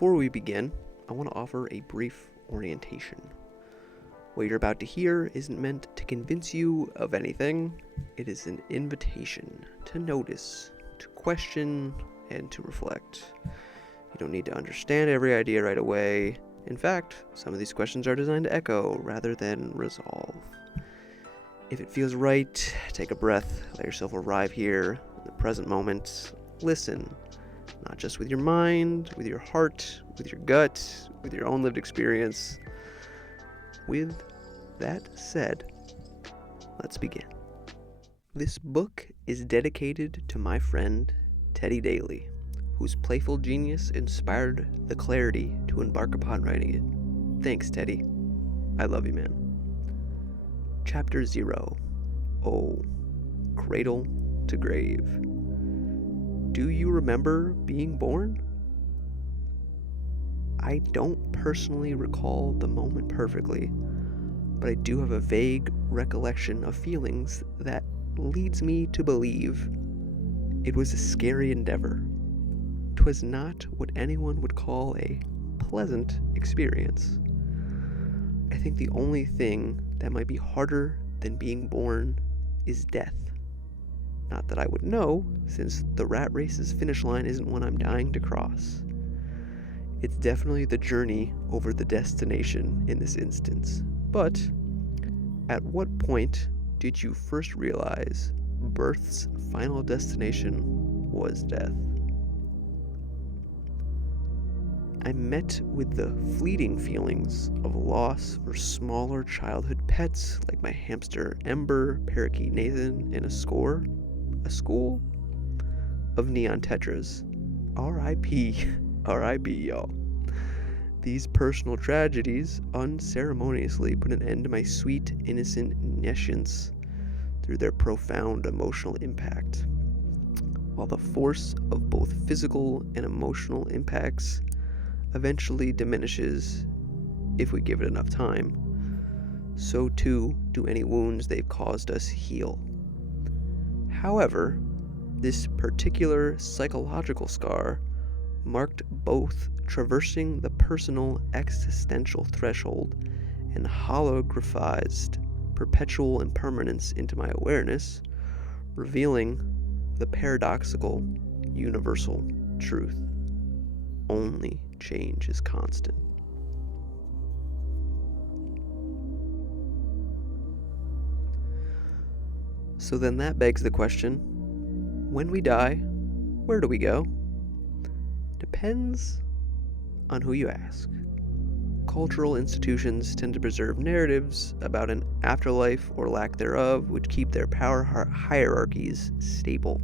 Before we begin, I want to offer a brief orientation. What you're about to hear isn't meant to convince you of anything. It is an invitation to notice, to question, and to reflect. You don't need to understand every idea right away. In fact, some of these questions are designed to echo rather than resolve. If it feels right, take a breath, let yourself arrive here in the present moment. Listen, not just with your mind, with your heart, with your gut, with your own lived experience. With that said, let's begin. This book is dedicated to my friend Teddy Daly, whose playful genius inspired the clarity to embark upon writing it. Thanks, Teddy. I love you, man. Chapter 0. Oh, Cradle to Grave. Do you remember being born? I don't personally recall the moment perfectly, but I do have a vague recollection of feelings that leads me to believe it was a scary endeavor. 'Twas not what anyone would call a pleasant experience. I think the only thing that might be harder than being born is death. Not that I would know, since the rat race's finish line isn't one I'm dying to cross. It's definitely the journey over the destination in this instance. But at what point did you first realize birth's final destination was death? I met with the fleeting feelings of loss for smaller childhood pets like my hamster Ember, parakeet Nathan, and a school of neon tetras. R.I.P. R.I.P. y'all. These personal tragedies unceremoniously put an end to my sweet, innocent nescience through their profound emotional impact. While the force of both physical and emotional impacts eventually diminishes if we give it enough time, so too do any wounds they've caused us heal. However, this particular psychological scar marked both traversing the personal existential threshold and holographized perpetual impermanence into my awareness, revealing the paradoxical universal truth. Only change is constant. So then that begs the question, when we die, where do we go? Depends on who you ask. Cultural institutions tend to preserve narratives about an afterlife or lack thereof, which keep their power hierarchies stable.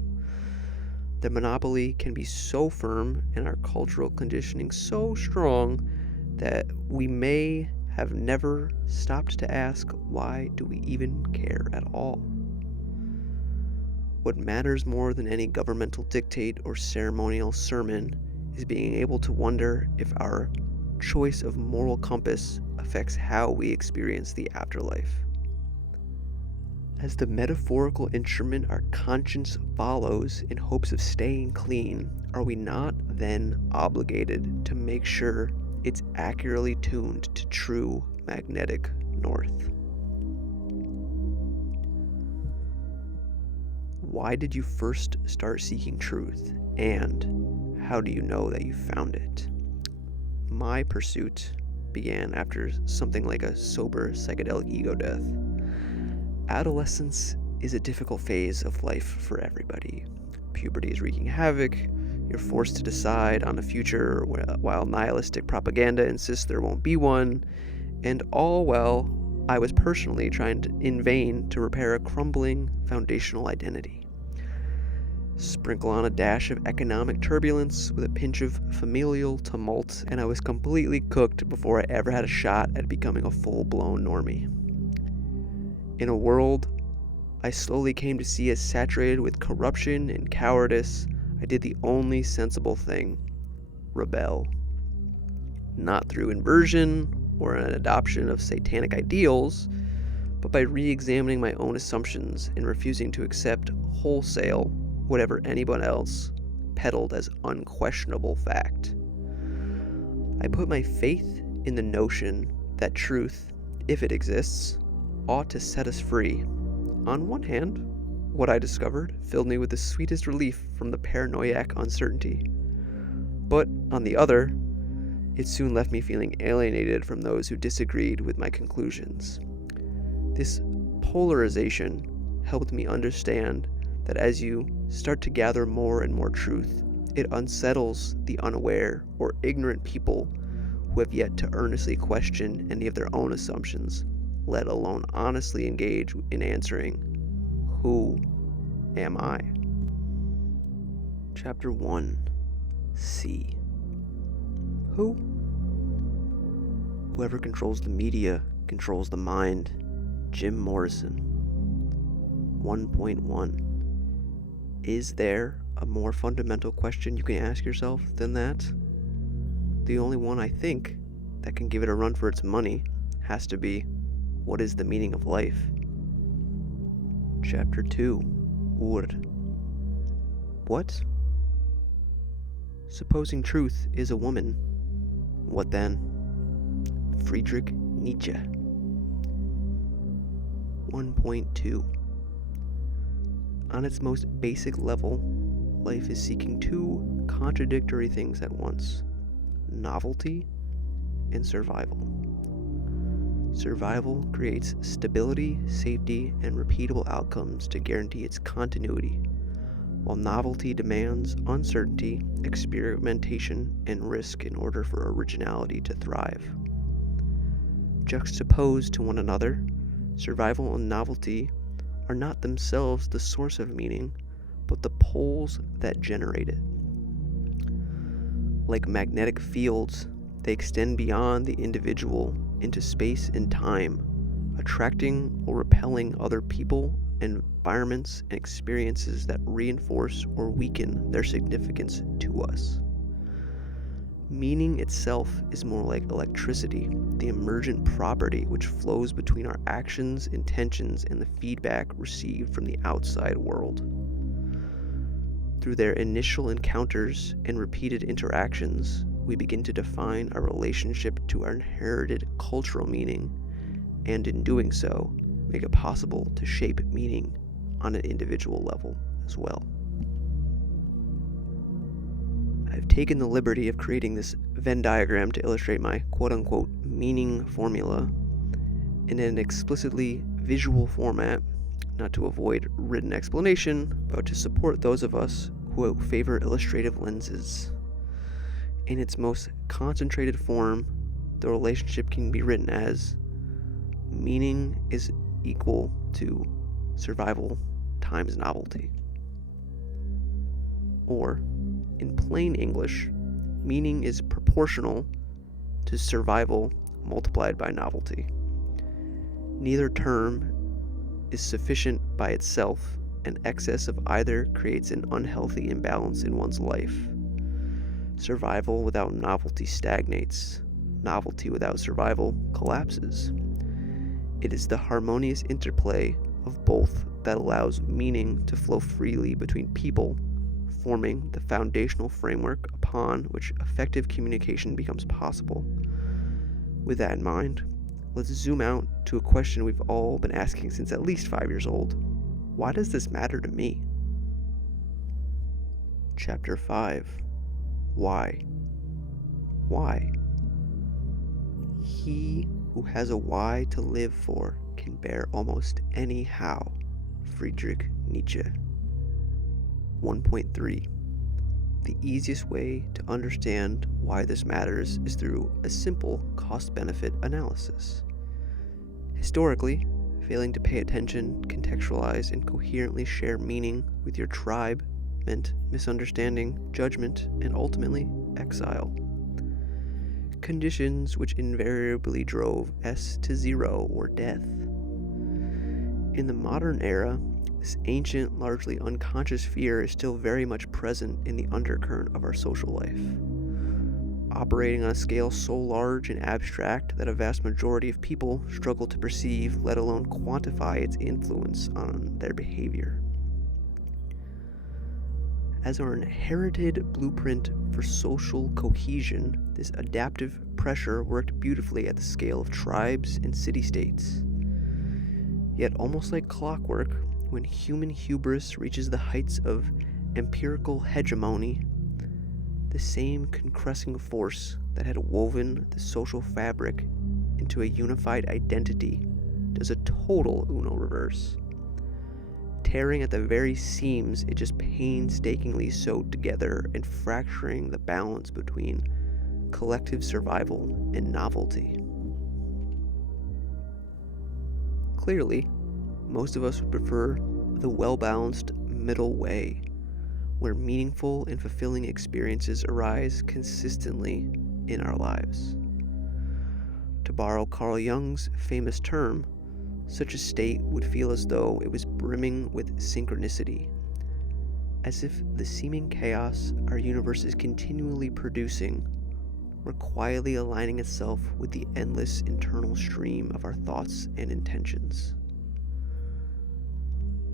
The monopoly can be so firm and our cultural conditioning so strong that we may have never stopped to ask, why do we even care at all? What matters more than any governmental dictate or ceremonial sermon is being able to wonder if our choice of moral compass affects how we experience the afterlife. As the metaphorical instrument our conscience follows in hopes of staying clean, are we not then obligated to make sure it's accurately tuned to true magnetic north? Why did you first start seeking truth, and how do you know that you found it? My pursuit began after something like a sober psychedelic ego death. Adolescence is a difficult phase of life for everybody. Puberty is wreaking havoc. You're forced to decide on a future while nihilistic propaganda insists there won't be one. And all while I was personally trying in vain to repair a crumbling foundational identity. Sprinkle on a dash of economic turbulence with a pinch of familial tumult, and I was completely cooked before I ever had a shot at becoming a full-blown normie. In a world I slowly came to see as saturated with corruption and cowardice, I did the only sensible thing: rebel. Not through inversion or an adoption of satanic ideals, but by re-examining my own assumptions and refusing to accept wholesale whatever anyone else peddled as unquestionable fact. I put my faith in the notion that truth, if it exists, ought to set us free. On one hand, what I discovered filled me with the sweetest relief from the paranoiac uncertainty. But on the other, it soon left me feeling alienated from those who disagreed with my conclusions. This polarization helped me understand that as you start to gather more and more truth, it unsettles the unaware or ignorant people who have yet to earnestly question any of their own assumptions, let alone honestly engage in answering, who am I? Chapter 1, C. Who? Whoever controls the media controls the mind. Jim Morrison. 1.1. Is there a more fundamental question you can ask yourself than that? The only one I think that can give it a run for its money has to be, what is the meaning of life? Chapter 2. Ur. What? Supposing truth is a woman, what then? Friedrich Nietzsche. 1.2. On its most basic level, life is seeking two contradictory things at once: novelty and survival. Survival creates stability, safety, and repeatable outcomes to guarantee its continuity, while novelty demands uncertainty, experimentation, and risk in order for originality to thrive. Juxtaposed to one another, survival and novelty are not themselves the source of meaning, but the poles that generate it. Like magnetic fields, they extend beyond the individual into space and time, attracting or repelling other people, environments, and experiences that reinforce or weaken their significance to us. Meaning itself is more like electricity, the emergent property which flows between our actions, intentions, and the feedback received from the outside world. Through their initial encounters and repeated interactions, we begin to define our relationship to our inherited cultural meaning, and in doing so, make it possible to shape meaning on an individual level as well. I've taken the liberty of creating this Venn diagram to illustrate my quote-unquote meaning formula in an explicitly visual format, not to avoid written explanation, but to support those of us who favor illustrative lenses. In its most concentrated form, the relationship can be written as meaning is equal to survival times novelty. Or, in plain English, meaning is proportional to survival multiplied by novelty. Neither term is sufficient by itself, and excess of either creates an unhealthy imbalance in one's life. Survival without novelty stagnates. Novelty without survival collapses. It is the harmonious interplay of both that allows meaning to flow freely between people, forming the foundational framework upon which effective communication becomes possible. With that in mind, let's zoom out to a question we've all been asking since at least 5 years old. Why does this matter to me? Chapter 5. Why? Why? He who has a why to live for can bear almost any how. Friedrich Nietzsche. 1.3. The easiest way to understand why this matters is through a simple cost-benefit analysis. Historically, failing to pay attention, contextualize, and coherently share meaning with your tribe meant misunderstanding, judgment, and ultimately exile. Conditions which invariably drove S to zero or death. In the modern era, this ancient, largely unconscious fear is still very much present in the undercurrent of our social life, operating on a scale so large and abstract that a vast majority of people struggle to perceive, let alone quantify its influence on their behavior. As our inherited blueprint for social cohesion, this adaptive pressure worked beautifully at the scale of tribes and city-states. Yet almost like clockwork, when human hubris reaches the heights of empirical hegemony, the same concressing force that had woven the social fabric into a unified identity does a total Uno reverse, tearing at the very seams it just painstakingly sewed together and fracturing the balance between collective survival and novelty. Clearly, most of us would prefer the well-balanced middle way, where meaningful and fulfilling experiences arise consistently in our lives. To borrow Carl Jung's famous term, such a state would feel as though it was brimming with synchronicity, as if the seeming chaos our universe is continually producing were quietly aligning itself with the endless internal stream of our thoughts and intentions.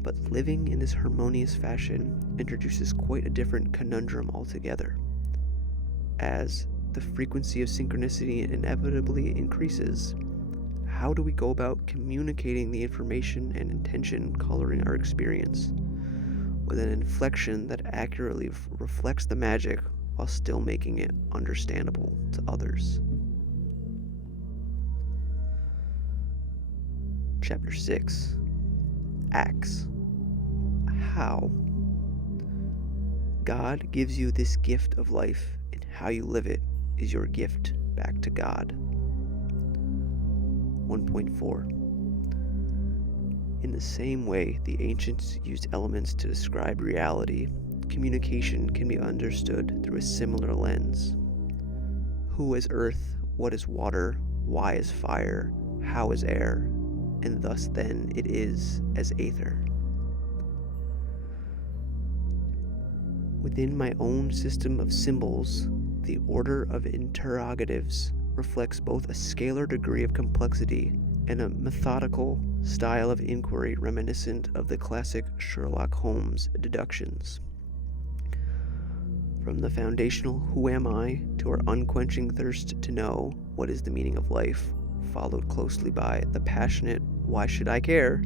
But living in this harmonious fashion introduces quite a different conundrum altogether, as the frequency of synchronicity inevitably increases. How do we go about communicating the information and intention coloring our experience with an inflection that accurately reflects the magic while still making it understandable to others? Chapter 6. Acts. How? God gives you this gift of life, and how you live it is your gift back to God. 1.4. In the same way the ancients used elements to describe reality, communication can be understood through a similar lens. Who is earth? What is water? Why is fire? How is air? And thus then it is as aether. Within my own system of symbols, the order of interrogatives reflects both a scalar degree of complexity and a methodical style of inquiry reminiscent of the classic Sherlock Holmes deductions. From the foundational "who am I" to our unquenching thirst to know what is the meaning of life, followed closely by the passionate "why should I care?"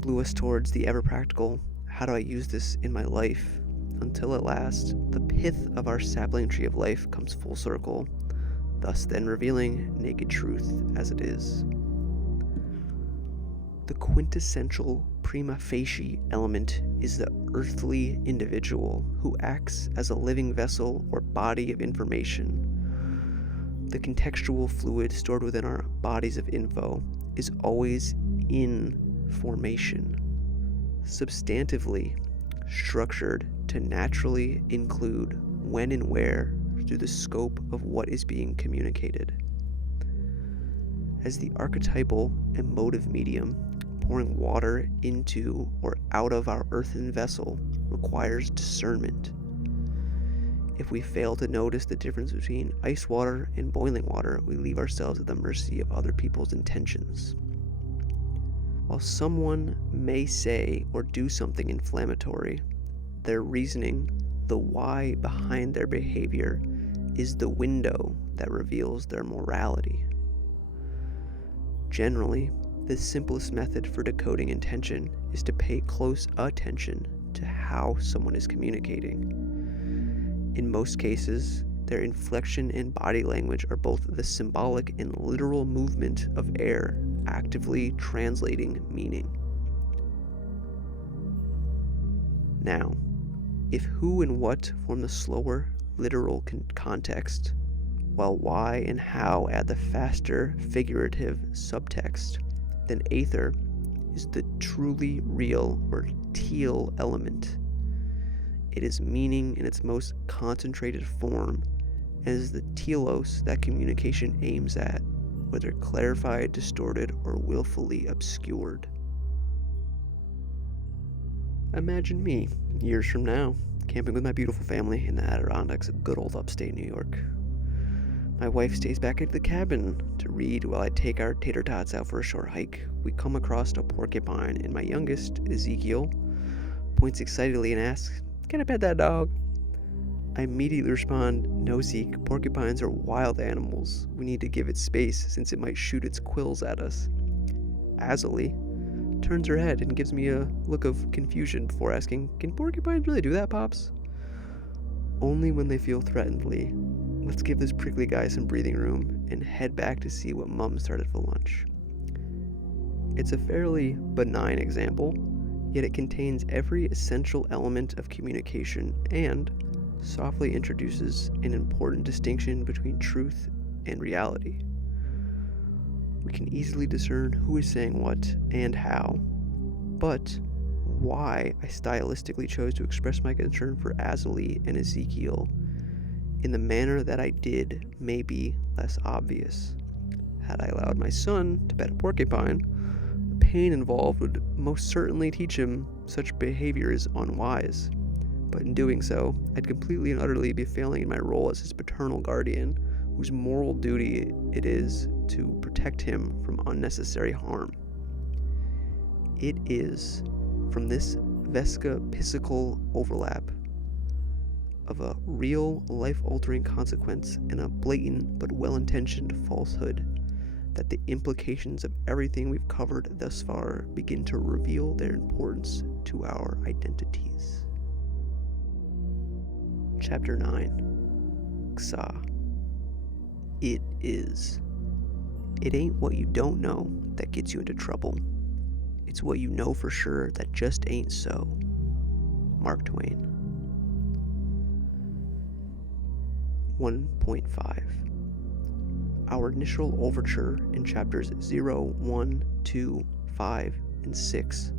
blew us towards the ever-practical "how do I use this in my life?" until at last the pith of our sapling tree of life comes full circle, thus then revealing naked truth as it is. The quintessential prima facie element is the earthly individual who acts as a living vessel or body of information. The contextual fluid stored within our bodies of info is always in formation, substantively structured to naturally include when and where through the scope of what is being communicated. As the archetypal emotive medium, pouring water into or out of our earthen vessel requires discernment. If we fail to notice the difference between ice water and boiling water, we leave ourselves at the mercy of other people's intentions. While someone may say or do something inflammatory, their reasoning, the why behind their behavior, is the window that reveals their morality. Generally, the simplest method for decoding intention is to pay close attention to how someone is communicating. In most cases, their inflection and body language are both the symbolic and literal movement of air actively translating meaning. Now, if who and what form the slower, literal context, while why and how add the faster, figurative subtext, then aether is the truly real or teal element. It is meaning in its most concentrated form, and is the telos that communication aims at, whether clarified, distorted, or willfully obscured. Imagine me, years from now, camping with my beautiful family in the Adirondacks of good old upstate New York. My wife stays back at the cabin to read while I take our tater tots out for a short hike. We come across a porcupine, and my youngest, Ezekiel, points excitedly and asks, Can I pet that dog? I immediately respond, no, Zeke, porcupines are wild animals. We need to give it space since it might shoot its quills at us. Azalee turns her head and gives me a look of confusion before asking, can porcupines really do that, Pops? Only when they feel threatened, Lee. Let's give this prickly guy some breathing room and head back to see what Mum started for lunch. It's a fairly benign example, yet it contains every essential element of communication and softly introduces an important distinction between truth and reality. We can easily discern who is saying what and how, but why I stylistically chose to express my concern for Azalee and Ezekiel in the manner that I did may be less obvious. Had I allowed my son to pet a porcupine, the pain involved would most certainly teach him such behavior is unwise. But in doing so, I'd completely and utterly be failing in my role as his paternal guardian, whose moral duty it is to protect him from unnecessary harm. It is from this vesca-pisical overlap of a real life-altering consequence and a blatant but well-intentioned falsehood that the implications of everything we've covered thus far begin to reveal their importance to our identities. Chapter 9. Xa. It is. It ain't what you don't know that gets you into trouble. It's what you know for sure that just ain't so. Mark Twain. 1.5. Our initial overture in chapters 0, 1, 2, 5, and 6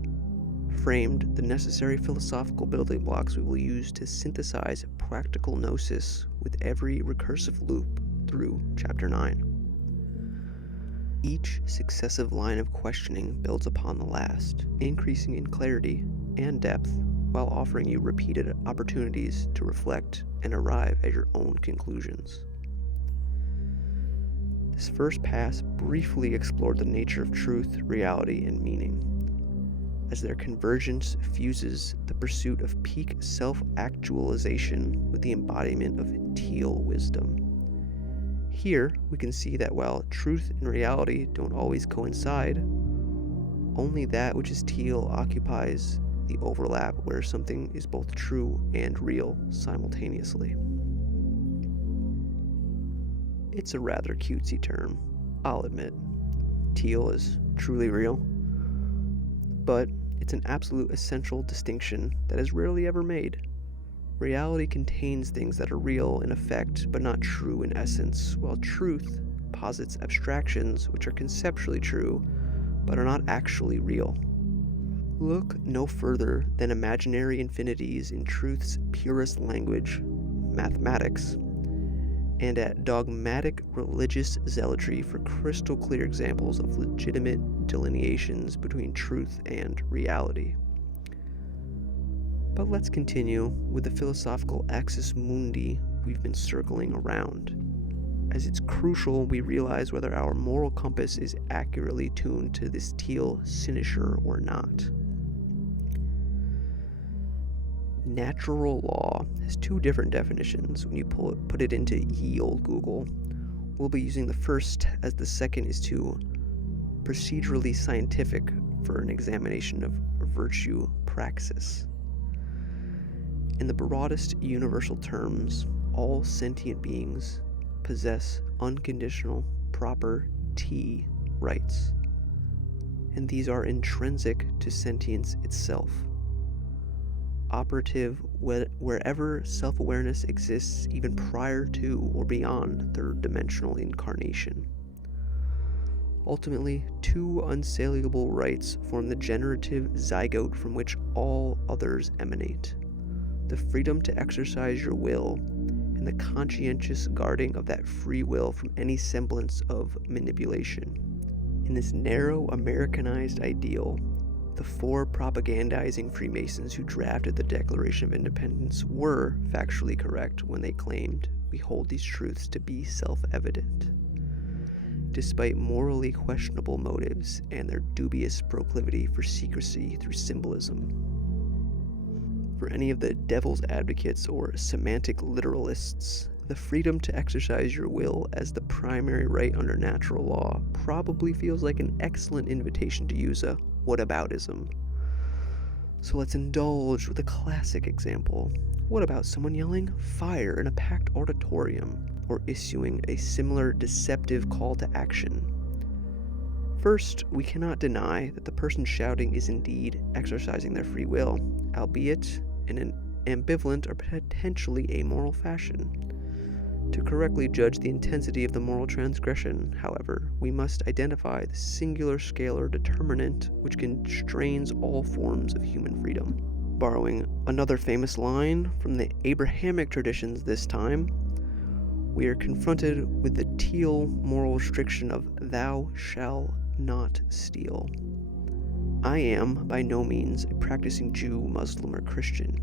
framed the necessary philosophical building blocks we will use to synthesize practical gnosis with every recursive loop through chapter 9. Each successive line of questioning builds upon the last, increasing in clarity and depth while offering you repeated opportunities to reflect and arrive at your own conclusions. This first pass briefly explored the nature of truth, reality, and meaning, as their convergence fuses the pursuit of peak self-actualization with the embodiment of Teal wisdom. Here, we can see that while truth and reality don't always coincide, only that which is Teal occupies the overlap where something is both true and real simultaneously. It's a rather cutesy term, I'll admit. Teal is truly real, but it's an absolute essential distinction that is rarely ever made. Reality contains things that are real in effect, but not true in essence, while truth posits abstractions which are conceptually true, but are not actually real. Look no further than imaginary infinities in truth's purest language, mathematics, and at dogmatic religious zealotry for crystal clear examples of legitimate delineations between truth and reality. But let's continue with the philosophical axis mundi we've been circling around, as it's crucial we realize whether our moral compass is accurately tuned to this Teal cynosure or not. Natural law has two different definitions when you put it into ye olde Google. We'll be using the first, as the second is too procedurally scientific for an examination of virtue praxis. In the broadest universal terms, all sentient beings possess unconditional, proper T rights, and these are intrinsic to sentience itself, operative wherever self-awareness exists even prior to or beyond third-dimensional incarnation. Ultimately, two unsaliable rights form the generative zygote from which all others emanate: the freedom to exercise your will and the conscientious guarding of that free will from any semblance of manipulation. In this narrow Americanized ideal, the four propagandizing Freemasons who drafted the Declaration of Independence were factually correct when they claimed we hold these truths to be self-evident, despite morally questionable motives and their dubious proclivity for secrecy through symbolism. For any of the devil's advocates or semantic literalists, the freedom to exercise your will as the primary right under natural law probably feels like an excellent invitation to use a whataboutism. So let's indulge with a classic example. What about someone yelling fire in a packed auditorium, or issuing a similar deceptive call to action? First, we cannot deny that the person shouting is indeed exercising their free will, albeit in an ambivalent or potentially amoral fashion. To correctly judge the intensity of the moral transgression, however, we must identify the singular scalar determinant which constrains all forms of human freedom. Borrowing another famous line from the Abrahamic traditions this time, we are confronted with the Teal moral restriction of thou shalt not steal. I am by no means a practicing Jew, Muslim, or Christian.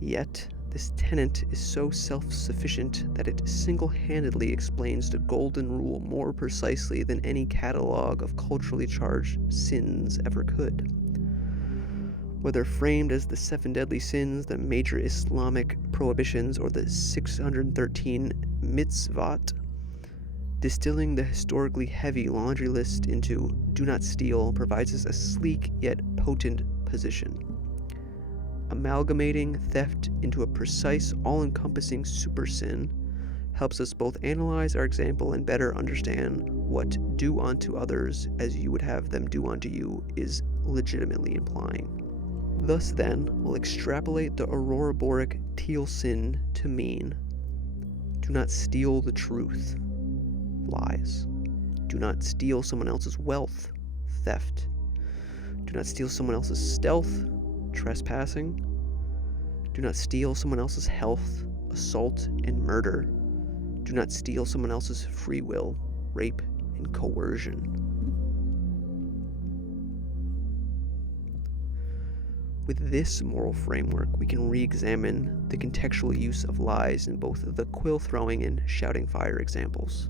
Yet, this tenet is so self-sufficient that it single-handedly explains the golden rule more precisely than any catalog of culturally charged sins ever could. Whether framed as the 7 deadly sins, the major Islamic prohibitions, or the 613 mitzvot, distilling the historically heavy laundry list into do not steal provides us a sleek yet potent position. Amalgamating theft into a precise, all-encompassing super sin helps us both analyze our example and better understand what do unto others as you would have them do unto you is legitimately implying. Thus then, we'll extrapolate the Aurora-Boric Teal sin to mean do not steal the truth, lies. Do not steal someone else's wealth, theft. Do not steal someone else's stealth, trespassing. Do not steal someone else's health, assault and murder. Do not steal someone else's free will, rape and coercion. With this moral framework, we can re-examine the contextual use of lies in both the quill-throwing and shouting fire examples.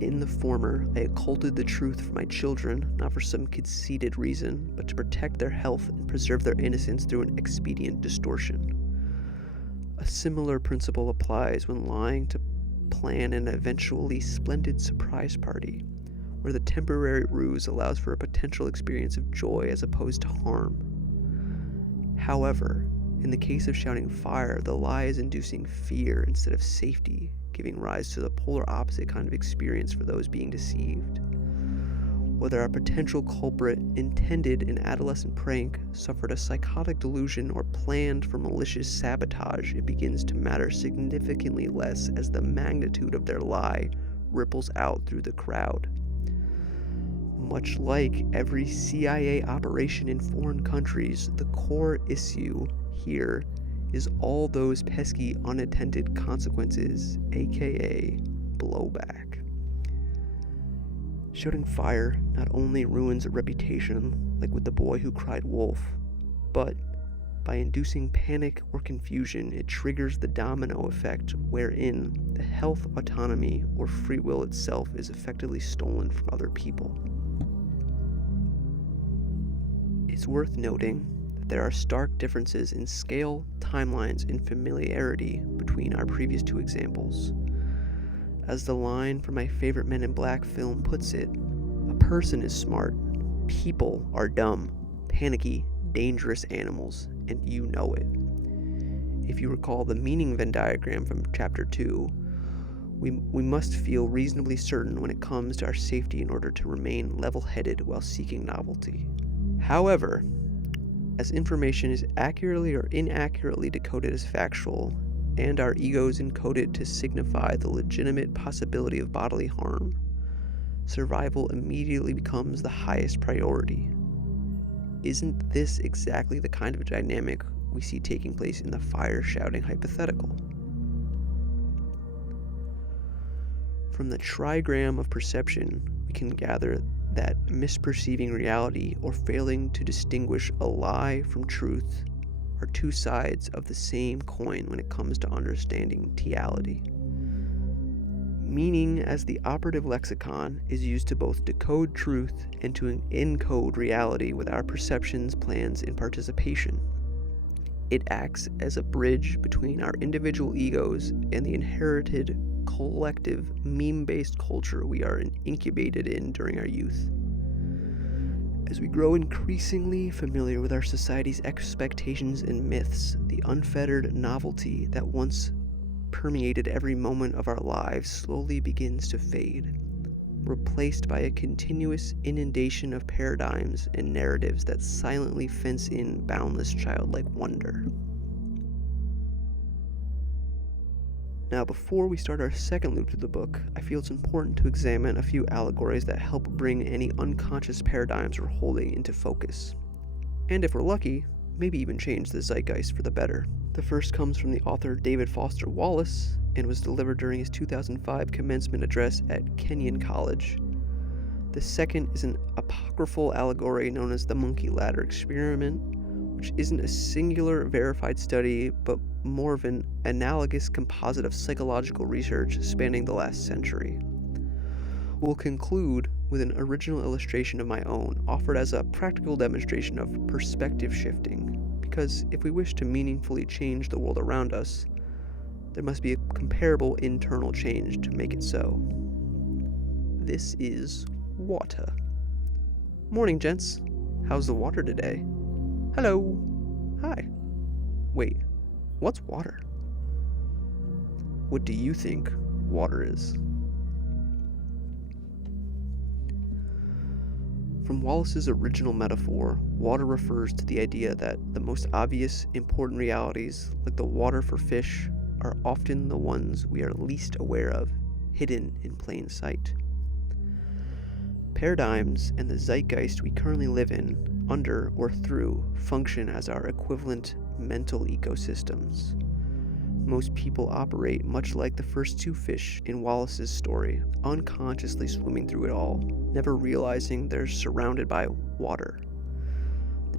In the former, I occulted the truth for my children, not for some conceited reason, but to protect their health and preserve their innocence through an expedient distortion. A similar principle applies when lying to plan an eventually splendid surprise party, where the temporary ruse allows for a potential experience of joy as opposed to harm. However, in the case of shouting fire, the lie is inducing fear instead of safety, giving rise to the polar opposite kind of experience for those being deceived. Whether our potential culprit intended an adolescent prank, suffered a psychotic delusion, or planned for malicious sabotage, it begins to matter significantly less as the magnitude of their lie ripples out through the crowd. Much like every CIA operation in foreign countries, the core issue here is all those pesky unintended consequences, aka blowback. Shouting fire not only ruins a reputation, like with the boy who cried wolf, but by inducing panic or confusion, it triggers the domino effect wherein the health, autonomy, or free will itself is effectively stolen from other people. It's worth noting that there are stark differences in scale, timelines, and familiarity between our previous two examples. As the line from my favorite Men in Black film puts it, a person is smart, people are dumb, panicky, dangerous animals, and you know it. If you recall the meaning Venn diagram from Chapter 2, we must feel reasonably certain when it comes to our safety in order to remain level-headed while seeking novelty. However, as information is accurately or inaccurately decoded as factual, and our egos encoded to signify the legitimate possibility of bodily harm, survival immediately becomes the highest priority. Isn't this exactly the kind of dynamic we see taking place in the fire-shouting hypothetical? From the trigram of perception, we can gather that misperceiving reality or failing to distinguish a lie from truth are two sides of the same coin when it comes to understanding teality. Meaning as the operative lexicon is used to both decode truth and to encode reality with our perceptions, plans, and participation. It acts as a bridge between our individual egos and the inherited collective meme-based culture we are incubated in during our youth. As we grow increasingly familiar with our society's expectations and myths, the unfettered novelty that once permeated every moment of our lives slowly begins to fade, replaced by a continuous inundation of paradigms and narratives that silently fence in boundless childlike wonder. Now, before we start our second loop through the book, I feel it's important to examine a few allegories that help bring any unconscious paradigms we're holding into focus. And if we're lucky, maybe even change the zeitgeist for the better. The first comes from the author David Foster Wallace and was delivered during his 2005 commencement address at Kenyon College. The second is an apocryphal allegory known as the monkey ladder experiment, which isn't a singular verified study, but more of an analogous composite of psychological research spanning the last century. We'll conclude with an original illustration of my own, offered as a practical demonstration of perspective shifting, because if we wish to meaningfully change the world around us, there must be a comparable internal change to make it so. This is water. Morning, gents. How's the water today? Hello. Hi. Wait, what's water? What do you think water is? From Wallace's original metaphor, water refers to the idea that the most obvious, important realities, like the water for fish, are often the ones we are least aware of, hidden in plain sight. Paradigms and the zeitgeist we currently live in, under or through, function as our equivalent mental ecosystems. Most people operate much like the first two fish in Wallace's story, unconsciously swimming through it all, never realizing they're surrounded by water.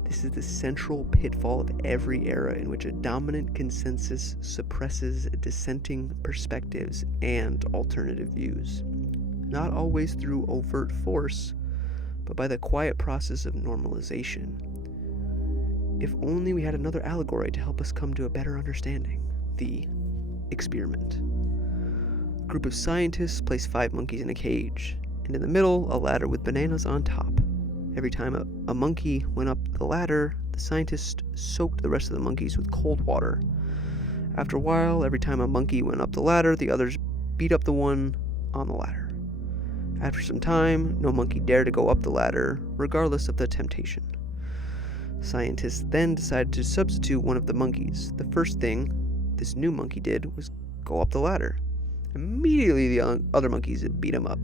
This is the central pitfall of every era in which a dominant consensus suppresses dissenting perspectives and alternative views, not always through overt force, but by the quiet process of normalization. If only we had another allegory to help us come to a better understanding. The experiment. A group of scientists place 5 monkeys in a cage, and in the middle, a ladder with bananas on top. Every time a monkey went up the ladder, the scientists soaked the rest of the monkeys with cold water. After a while, every time a monkey went up the ladder, the others beat up the one on the ladder. After some time, no monkey dared to go up the ladder, regardless of the temptation. Scientists then decided to substitute one of the monkeys. The first thing this new monkey did was go up the ladder. Immediately, the other monkeys beat him up.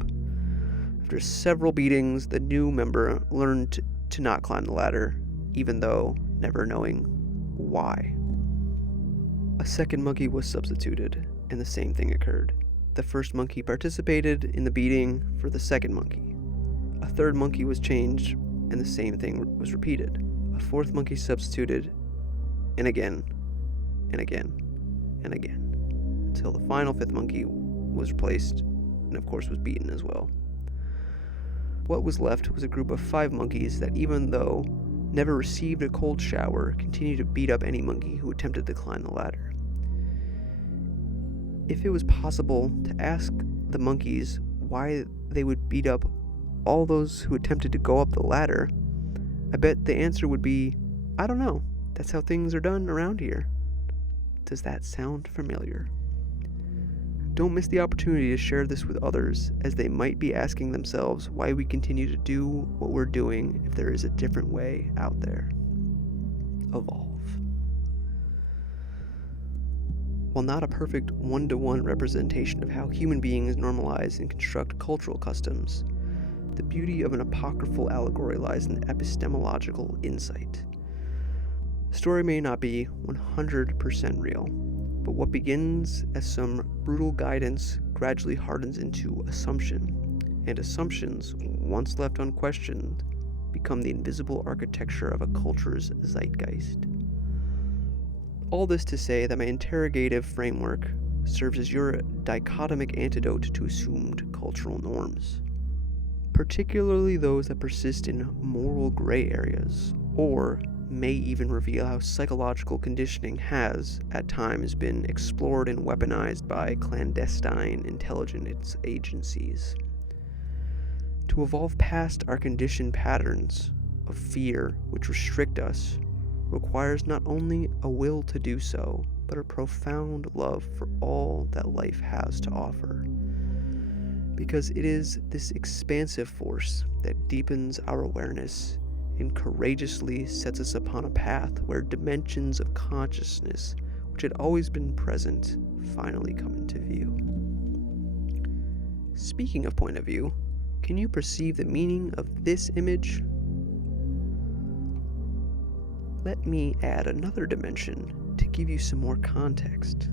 After several beatings, the new member learned to not climb the ladder, even though never knowing why. A second monkey was substituted, and the same thing occurred. The first monkey participated in the beating for the second monkey. A third monkey was changed, and the same thing was repeated. A fourth monkey substituted, and again, and again, and again, until the final 5th monkey was replaced, and of course was beaten as well. What was left was a group of 5 monkeys that, even though never received a cold shower, continued to beat up any monkey who attempted to climb the ladder. If it was possible to ask the monkeys why they would beat up all those who attempted to go up the ladder, I bet the answer would be, I don't know, that's how things are done around here. Does that sound familiar? Don't miss the opportunity to share this with others, as they might be asking themselves why we continue to do what we're doing if there is a different way out there. Evolve. While not a perfect one-to-one representation of how human beings normalize and construct cultural customs, the beauty of an apocryphal allegory lies in epistemological insight. The story may not be 100% real, but what begins as some brutal guidance gradually hardens into assumption, and assumptions, once left unquestioned, become the invisible architecture of a culture's zeitgeist. All this to say that my interrogative framework serves as your dichotomic antidote to assumed cultural norms, particularly those that persist in moral gray areas or may even reveal how psychological conditioning has, at times, been explored and weaponized by clandestine intelligence agencies. To evolve past our conditioned patterns of fear which restrict us requires not only a will to do so, but a profound love for all that life has to offer. Because it is this expansive force that deepens our awareness and courageously sets us upon a path where dimensions of consciousness, which had always been present, finally come into view. Speaking of point of view, can you perceive the meaning of this image? Let me add another dimension to give you some more context.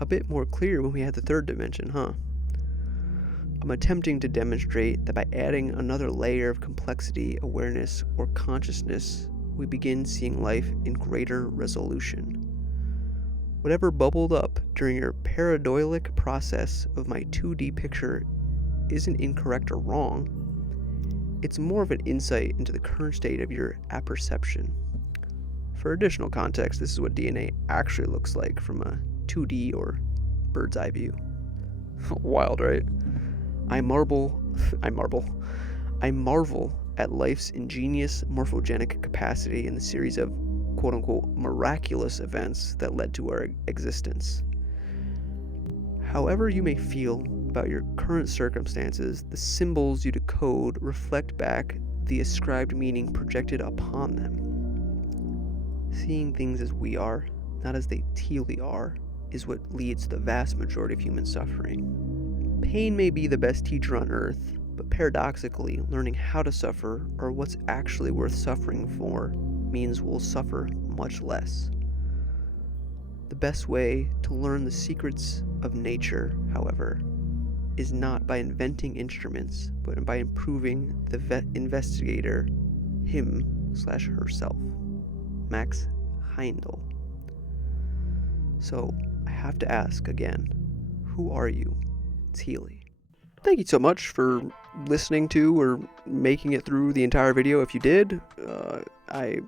A bit more clear when we add the third dimension, huh? I'm attempting to demonstrate that by adding another layer of complexity, awareness, or consciousness, we begin seeing life in greater resolution. Whatever bubbled up during your pareidoilic process of my 2D picture isn't incorrect or wrong. It's more of an insight into the current state of your apperception. For additional context, this is what DNA actually looks like from a 2D or bird's eye view. Wild, right? I marvel at life's ingenious morphogenic capacity in the series of quote-unquote miraculous events that led to our existence. However you may feel about your current circumstances, the symbols you decode reflect back the ascribed meaning projected upon them. Seeing things as we are, not as they teally are, is what leads to the vast majority of human suffering. Pain may be the best teacher on earth, but paradoxically, learning how to suffer or what's actually worth suffering for means we'll suffer much less. The best way to learn the secrets of nature, however, is not by inventing instruments, but by improving the investigator, him/herself. Max Heindel. So, I have to ask again, who are you, Tealy? Thank you so much for listening to or making it through the entire video. If you did, I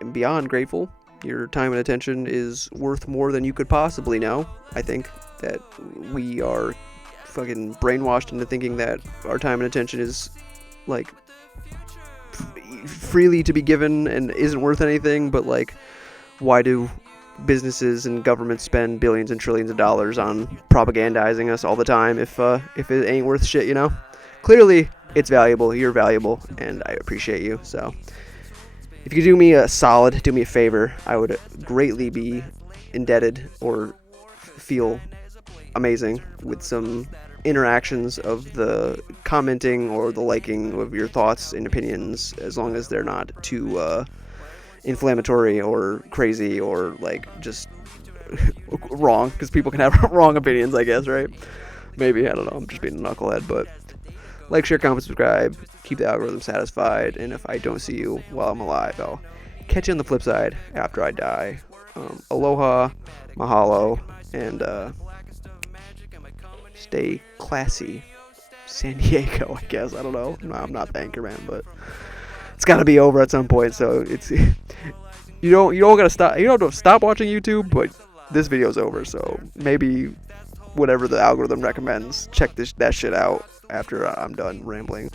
am beyond grateful. Your time and attention is worth more than you could possibly know. I think that we are fucking brainwashed into thinking that our time and attention is like freely to be given and isn't worth anything, but like, why do businesses and governments spend billions and trillions of dollars on propagandizing us all the time if it ain't worth shit, you know? Clearly it's valuable, you're valuable, and I appreciate you. So if you could do me a solid, do me a favor, I would greatly be indebted or feel amazing with some interactions of the commenting or the liking of your thoughts and opinions, as long as they're not too inflammatory or crazy or like just wrong, because people can have wrong opinions, I guess, right? Maybe, I don't know, I'm just being a knucklehead. But like, share, comment, subscribe, keep the algorithm satisfied, and if I don't see you while I'm alive, I'll catch you on the flip side after I die. Aloha, mahalo, and stay classy, San Diego, I guess. I don't know. No, I'm not the Anchorman, but it's got to be over at some point. So it's you don't gotta stop. You don't have to stop watching YouTube, but this video's over. So maybe whatever the algorithm recommends, check that shit out after I'm done rambling.